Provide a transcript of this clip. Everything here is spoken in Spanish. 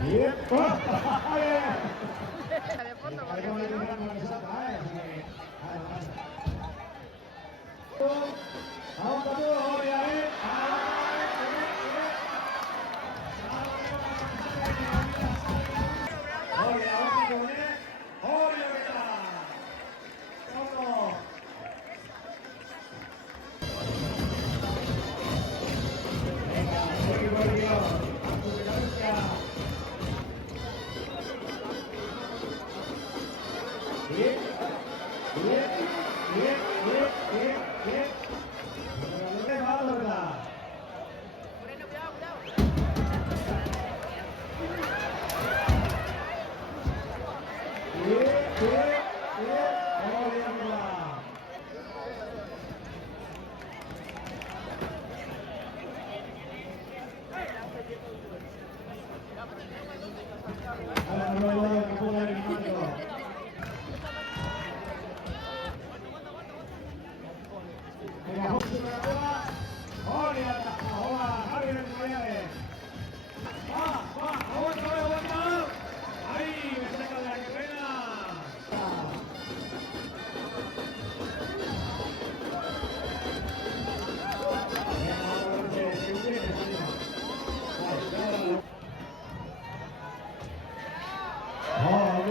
Bien. De fondo, porque si no... Vamos a todos, Oria, Oria, Oria, vamos. Venga, por Dios, a tu derecha. Bien, bien, bien, bien, bien, bien. Moreno, cuidado, cuidado. Bien, bien, bien. Oria, mira. Vamos,